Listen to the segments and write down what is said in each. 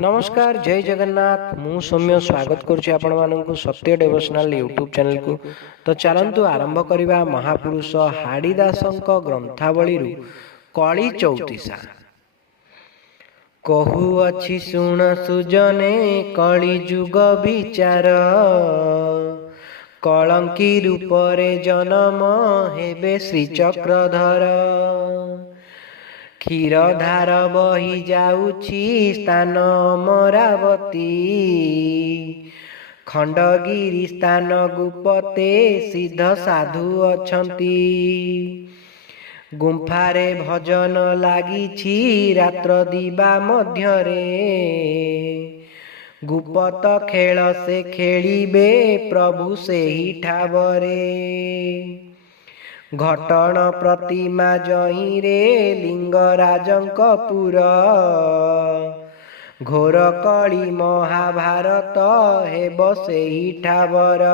नमस्कार जय जगन्नाथ मु सौम्य स्वागत करुच्ची आपण मानकु सत्य डिवोशनल यूट्यूब चैनल को। तो चलंतु आरंभ करिबा महापुरुष हाड़ीदासंक ग्रंथावली कली चौतीसा। कहु अछि सुण सुजने कली जुग विचार, कलंकी रूपरे जन्म हेबे श्री चक्रधर। क्षीरधार बही जाउछि स्थान अमरावती, खंडगिरी स्थान गुपते सिद्ध साधु अछंती। गुंफारे भजन लागिछि रात्र दिबा मध्यरे, गुपत खेल से खेलिबे प्रभु सेहि ठावरे। घटण प्रतिमा जहिरे लिंगराजंक पुर, घोर कली महाभारत हेब सेहि ठावर।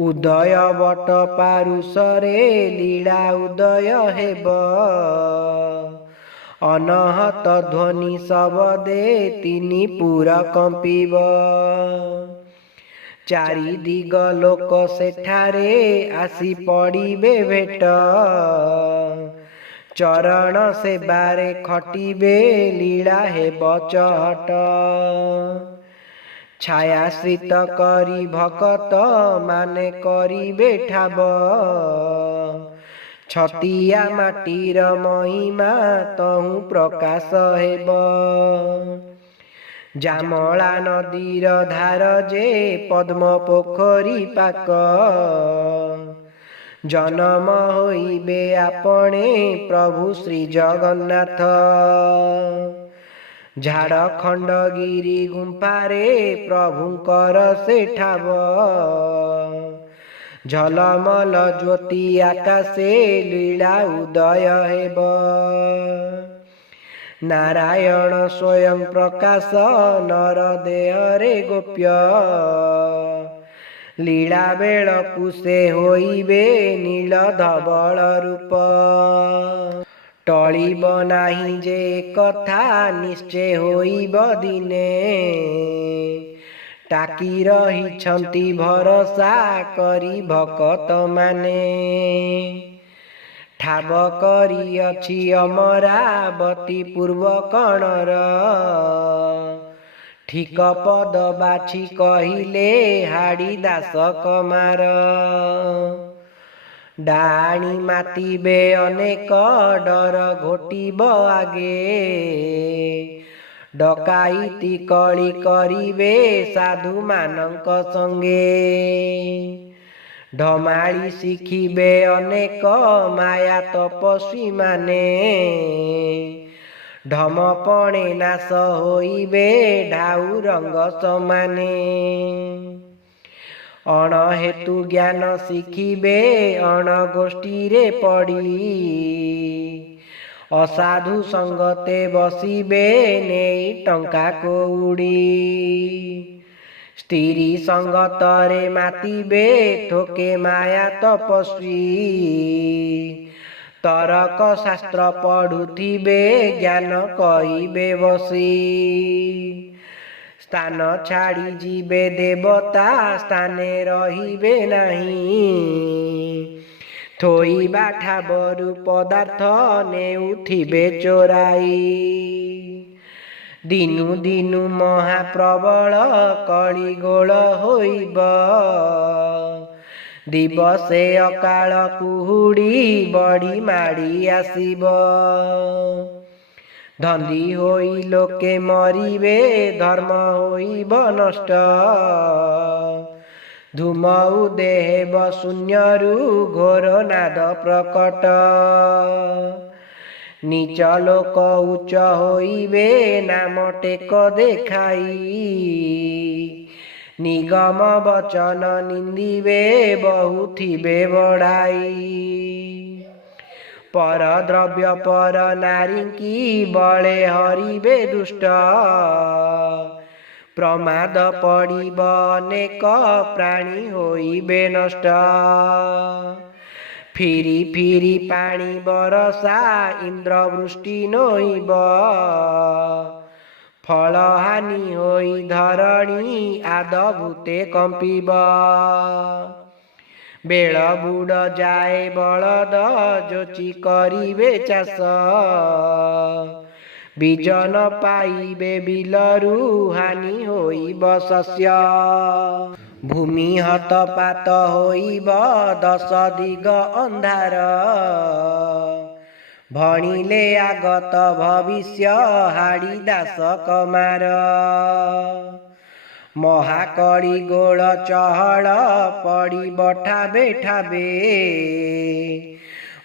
उदय बट पारुषरे लीला उदय हेब, अनहत ध्वनि शब्दे तिनि पुर कंपिब। चारि दिग लोक सेठारे आसी पड़िबे भेट, चरण सेबारे खटिबे लीला हेब चहट। छायाश्रित करी भकत माने करिबे ठाब, छतिया माटीर महिमा तहु प्रकाश हेब। जामला नदीर धार जे पद्म पोखरी पाक, जन्म होइबे आपणे प्रभु श्री जगन्नाथ। झाड़खंड गिरी गुंफारे प्रभुंकर सेठाव, झलमल ज्योति आकाशे लीला उदय हेब। नारायण स्वयं प्रकाश नर देहरे गोप्य, लीला बेलकु से होइबे नील धवल रूप। टळिब नाही जे कथा निश्चय होइब दिने, टाकी रहिछंती भरसा करी भकत माने। ठाब करी अछि अमरावती पूर्व कणर, ठीक पद बाछि कहिले हाड़ीदास कमार। डाणी मातिबे अनेक डर घोटिब आगे, डकाईती कली करिबे साधु मानक संगे। ढमाली शिखिबे अनेक माया तपस्वी माने, ढमपणे नाश होइबे ढाउ रंग समाने। अण हेतु ज्ञान शिखिबे अण गोष्ठी रे पड़ी, असाधु संगते बसिबे नेई टंका कौड़ी। स्त्री संगतरे मातिबे थोके माया तपस्वी, तरक शास्त्र पढ़ुथिबे ज्ञान कहिबे बसी। स्थान छाड़ी जीवे देवता स्थाने रहिबे नाही, थोइबा ठाबरु पदार्थ नेउथिबे चोराई। दिनु दिनु महाप्रबल कलिगोल होइब, दिवसे अकाल कुहुड़ी बड़ी माड़ी आसिब। धंदी होई लोके मरिबे धर्म होइब नष्ट, धूमऊ देहेब शून्यरु घोर नाद प्रकट। नीच लोक उच्च होइबे नाम टेक देखाई, निगम वचन निंदिबे बहुथिबे बड़ाई। पर द्रव्य पर नारी की बळे हरिबे दुष्ट, प्रमाद पड़िब अनेक प्राणी होइबे नष्ट। फिरी फिरी पानी बरसा इंद्रवृष्टि नोइब, फल हानि होई धरणी आदभूते कंपिब बेल बुड़ जाए बलद जोची करिबे चाष बीज न पाइबे बिलरू हानि होइब शस्य भूमि हतपात होइब दश दिग अंधार भणिले आगत भविष्य हाड़ी दास कमार महाकड़ी गोल चहल पड़ी बठाबे ठाबे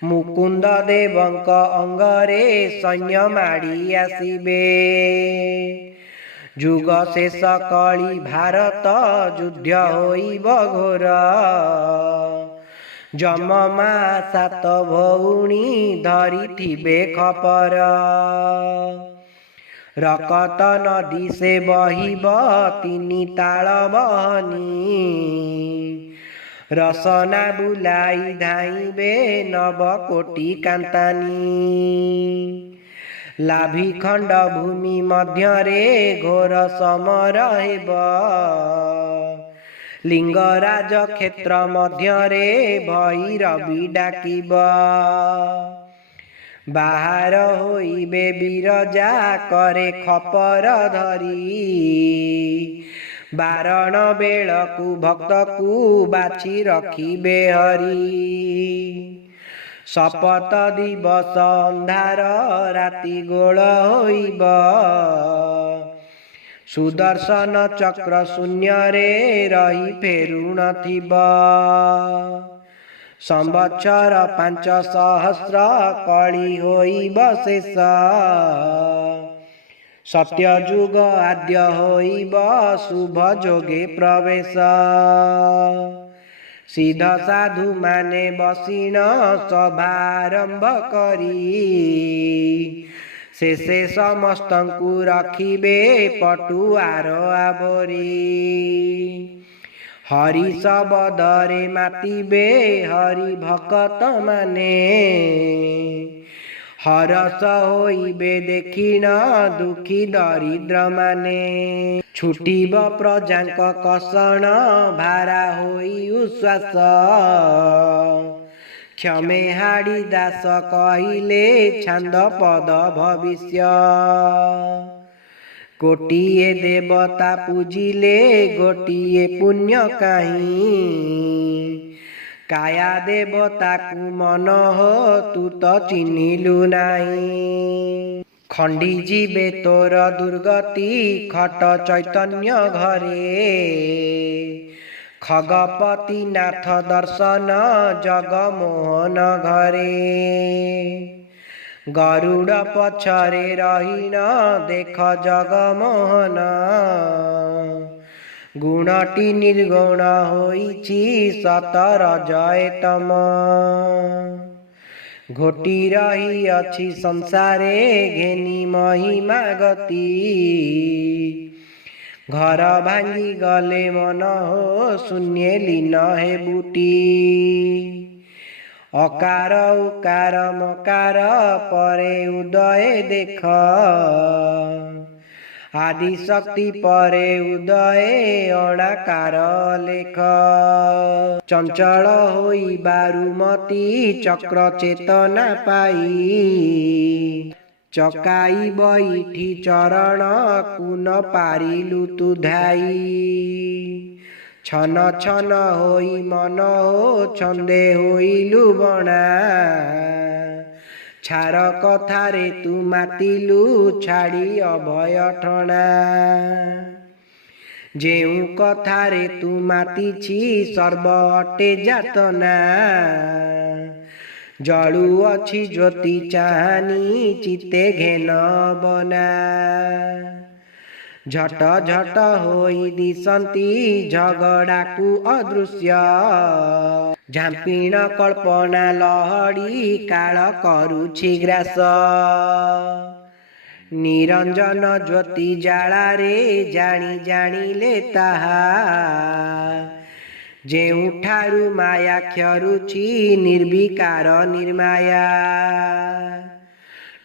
मुकुंद देवंक अंगरे सैन्य माड़ी आसिबे जुग शेष कली भारत युद्ध होइब घोर जममा सात भौणी धरिथिबे खपर रकत नदी से बहिब तिनी ताल बहनी रसना बुलाई धाइबे नव कोटि कांतानी लाभी खंड भूमि मध्यरे घोर समर हेब लिंगराज क्षेत्र मध्यरे भैरवी डाकिब बाहर होइबे बिरजा करे खपर धरी बारण बेलकु भक्तकु बाछि रखिबे हरि शपथ दिवस अंधार राति गोल होइब सुदर्शन चक्र शून्य रे रही फेरु नथिब संवत्सर 5,000 कली होइब शेष सत्य जुग आद्य होइब शुभ जोगे प्रवेश सिद्ध साधु माने बसिन सभारंभ करी शेषे समस्तंकु रखिबे पटुआर आवरी हरि शबदरे मातिबे हरि भक्त माने हरस होइबे देखिन दुखी दरिद्र माने छुटिब प्रजांक कषण भारा होई उश्वास क्षमे हाड़ी दास कहिले छांद पद भविष्य गोटिए देवता पूजिले गोटिए पुण्य काहीं काया देवता कु मन हो तू तो चिन्हिलु नाही खंडी जीवे तोर दुर्गति खट चैतन्य घरे खगपति नाथ दर्शन जगमोहन घरे गरुड़ पछरे रहीन देख जगमोहन गुणटी निर्गुण होइछि सतर जयतम घोटी रही अछि संसारे घेनी महिमा गति घर भांगी गले मन हो शून्य लीन हे बूटी अकार उकार मकार परे उदय देख आदि शक्ति परे उदय अणाकार लेख चंचल होई बारुमती चक्र चेतना पाई चकाई बैठी चरण कुन पारिलु तु धाई छन छन होई मन हो छंदे होइलु बणा छार कथारे तू मातिलु छाड़ी अभय ठणा जेउ कथारे तू मातिछि सर्व अटे जातना जलु अछि ज्योति चाहानी चित्ते घेन बना झट झट होई दिसंती झगड़ाकू अदृश्य झांपिण कल्पना लहड़ी काल करुछि ग्रास निरंजन ज्योति जालारे जानी जानिले ताहा जेउठारु माया क्षरुछि निर्विकार निर्माया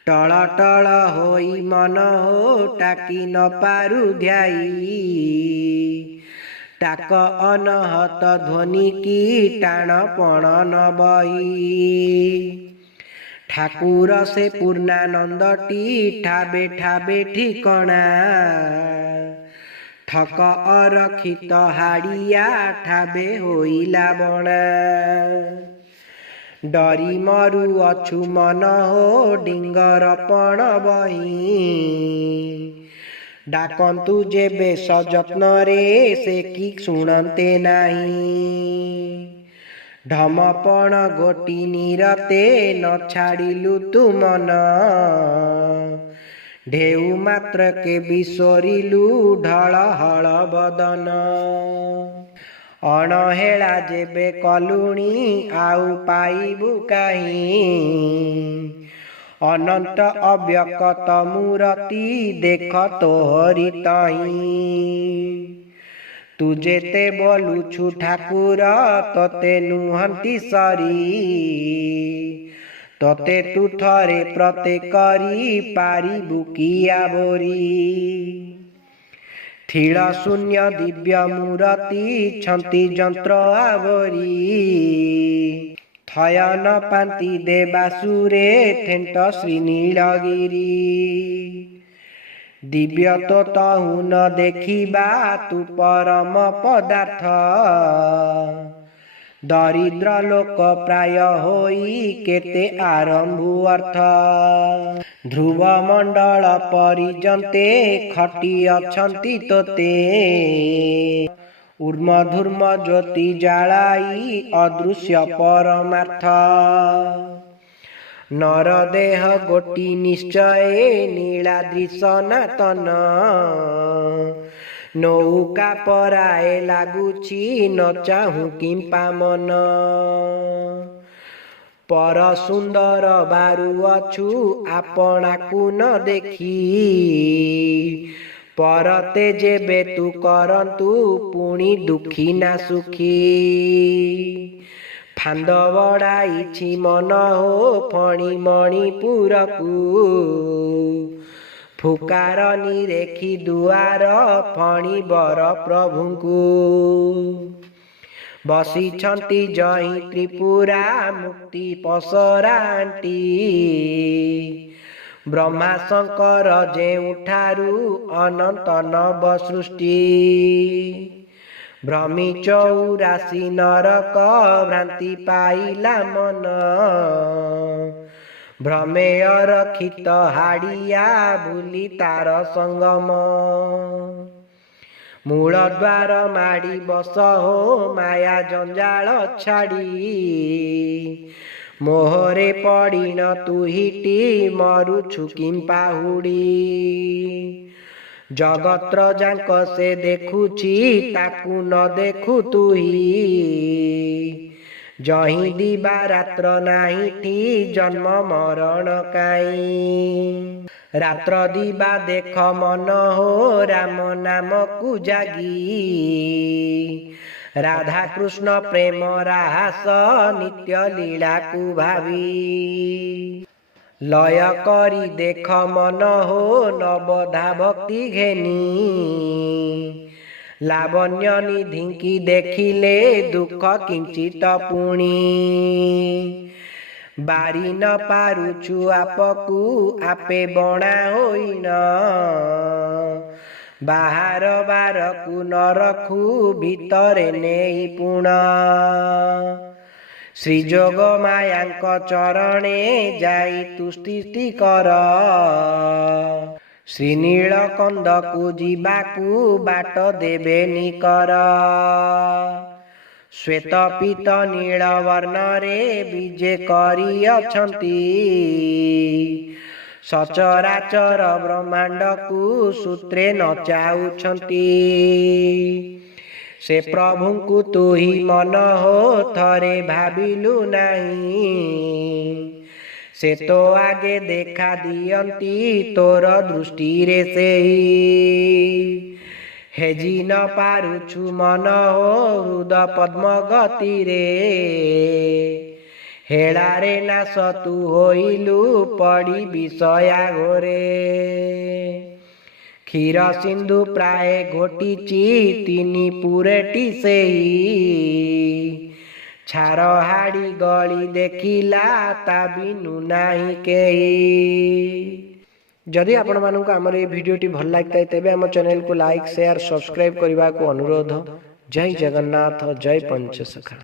ଟଳ ଟଳ ହୋଇ ମନ ହୋ ଟାକି ନ ପାରୁ ଧ୍ୟାଇ, ଟାକ ଅନହତ ଧ୍ୱନି କି ଟାଣ ପଣ ନ ବହି। ଠାକୁର ସେ ପୂର୍ଣ୍ଣାନନ୍ଦଟି ଠାବେ ଠାବେ ଠିକଣା, ଠକ ଅରକ୍ଷିତ ହାଡ଼ିଆ ଠାବେ ହୋଇଲା ବଣା। ଡରି ମରୁ ଅଛୁ ମନ ହୋ ଡିଙ୍ଗର ପଣ ବହି, ଡାକନ୍ତୁ ଯେବେ ସଯତ୍ନରେ ସେ କି ଶୁଣନ୍ତେ ନାହିଁ। ଢମପଣ ଗୋଟି ନିରତେ ନ ଛାଡ଼ିଲୁ ତୁ ମନ, ଢେଉ ମାତ୍ରକେ ବିଷୋରିଲୁ ଢଳ ହଳ ବଦନ। ଅଣହେଳା ଯେବେ କଲୁଣି ଆଉ ପାଇବୁ କାହିଁ, ଅନନ୍ତ ଅବ୍ୟକ୍ତ ମୂରତି ଦେଖ ତୋହରି ତହିଁ। ତୁ ଯେତେ ବୋଲୁଛୁ ଠାକୁର ତୋତେ ନୁହନ୍ତି ସରି, ତୋତେ ତୁ ଥରେ ପ୍ରତ୍ୟେକ କରି ପାରିବୁ କିଆ ବୋରି। ଥିଳ ଶୂନ୍ୟ ଦିବ୍ୟ ମୂରତି ଛନ୍ତି ଯନ୍ତ୍ର ଆବରି, ଥୟନ ପାନ୍ତି ଦେବାସୁରେ ଥେଣ୍ଟ ଶ୍ରୀ ନୀଳଗିରି। ଦିବ୍ୟ ତ ତହୁ ନ ଦେଖିବା ତୁ ପରମ ପଦାର୍ଥ, ଦରିଦ୍ର ଲୋକ ପ୍ରାୟ ହୋଇ କେତେ ଆରମ୍ଭୁ ଅର୍ଥ। ଧ୍ରୁବ ମଣ୍ଡଳ ପରିଜନ୍ତେ ଖଟି ଅଛନ୍ତି ତୋତେ, ଉର୍ମଧୂର୍ମ ଜ୍ୟୋତି ଜାଳାଇ ଅଦୃଶ୍ୟ ପରମାର୍ଥ। ନର ଦେହ ଗୋଟି ନିଶ୍ଚୟ ନୀଳାଦ୍ରି ସନାତନ, ନୌକା ପରାଏ ଲାଗୁଛି ନ ଚାହୁଁ କିମ୍ପା ମନ। ପର ସୁନ୍ଦର ବାରୁଅଛୁ ଆପଣାକୁ ନ ଦେଖି, ପରତେ ଯେବେ ତୁ କରନ୍ତୁ ପୁଣି ଦୁଃଖୀ ନା ସୁଖୀ। ଫାନ୍ଦ ବଢ଼ାଇଛି ମନ ହୋ ଫଣି ମଣିପୁରକୁ, ଫୁକାର ନିରେଖି ଦୁଆର ଫଣି ବର ପ୍ରଭୁଙ୍କୁ। ବସିଛନ୍ତି ଜହିଁ ତ୍ରିପୁରା ମୁକ୍ତି ପସରାଣ୍ଟି, ବ୍ରହ୍ମା ଶଙ୍କର ଯେଉଁଠାରୁ ଅନନ୍ତ ନବ ସୃଷ୍ଟି। ଭ୍ରମି 84 ନରକ ଭ୍ରାନ୍ତି ପାଇଲା ମନ, ଭ୍ରମେୟ ରକ୍ଷିତ ହାଡ଼ିଆ ଭୁଲି ତାର ସଙ୍ଗମ। ମୂଳ ଦ୍ୱାର ମାଡ଼ି ବସ ହୋ ମାୟା ଜଞ୍ଜାଳ ଛାଡ଼ି, ମୋହରେ ପଡ଼ିନ ତୁହିଟି ମରୁଛୁ କିମ୍ପା ହୁଡ଼ି। ଜଗତ୍ର ଯାଙ୍କ ସେ ଦେଖୁଛି ତାକୁ ନ ଦେଖୁ ତୁହି, ଜହିଁ ଦିବା ରାତ୍ର ନାହିଁଟି ଜନ୍ମ ମରଣ କାଇଁ। ରାତ୍ର ଦିବା ଦେଖ ମନ ହୋ ରାମ ନାମକୁ ଜାଗି, ରାଧା କୃଷ୍ଣ ପ୍ରେମ ରାହାସ ନିତ୍ୟ ଲୀଳାକୁ ଭାବି। ଲୟ କରି ଦେଖ ମନ ହୋ ନବଧା ଭକ୍ତି ଘେନି, ଲାବଣ୍ୟ ନିଧିଙ୍କି ଦେଖିଲେ ଦୁଃଖ କିଞ୍ଚିତ ପୁଣି। ବାରି ନ ପାରୁଛୁ ଆପକୁ ଆପେ ବଣା ହୋଇନ, ବାହାର ବାରକୁ ନ ରଖୁ ଭିତରେ ନେଇ ପୁଣ। ଶ୍ରୀଯୋଗ ମାୟାଙ୍କ ଚରଣେ ଯାଇ ତୁ ସ୍ଥିତି କର, ଶ୍ରୀନୀଳକନ୍ଦକୁ ଯିବାକୁ ବାଟ ଦେବେନି କର। ଶ୍ୱେତ ପୀତ ନୀଳ ବର୍ଣ୍ଣରେ ବିଜେ କରିଅଛନ୍ତି, ସଚରାଚର ବ୍ରହ୍ମାଣ୍ଡକୁ ସୂତ୍ରେ ନଚାଉଛନ୍ତି। ସେ ପ୍ରଭୁଙ୍କୁ ତୁହି ମନ ହୋ ଥରେ ଭାବିଲୁ ନାହିଁ, ସେ ତ ଆଗେ ଦେଖା ଦିଅନ୍ତି ତୋର ଦୃଷ୍ଟିରେ ସେହି। ହେଜି ନ ପାରୁଛୁ ମନ ହୋ ହୃଦ ପଦ୍ମ ଗତିରେ, ହେଳାରେ ନାଶ ତୁ ହୋଇଲୁ ପଡ଼ି ବିଷୟା ଘୋରେ। କ୍ଷୀର ସିନ୍ଧୁ ପ୍ରାୟ ଘୋଟିଛି ତିନି ପୁରେଟି ସେଇ। ଛାର ହାଡ଼ି ଗଳି ଦେଖିଲା ତା ବିନୁ ନାହିଁ କେହି। ଯଦି ଆପଣମାନଙ୍କୁ ଆମର এই ଭିଡ଼ିଓଟି ଭଲ ଲାଗିଥାଏ ତେବେ ଆମ ଚ୍ୟାନେଲକୁ ଲାଇକ୍ ସେୟାର ସବସ୍କ୍ରାଇବ୍ କରିବାକୁ ଅନୁରୋଧ। ଜୟ ଜଗନ୍ନାଥ, ଜୟ ପଞ୍ଚସଖା।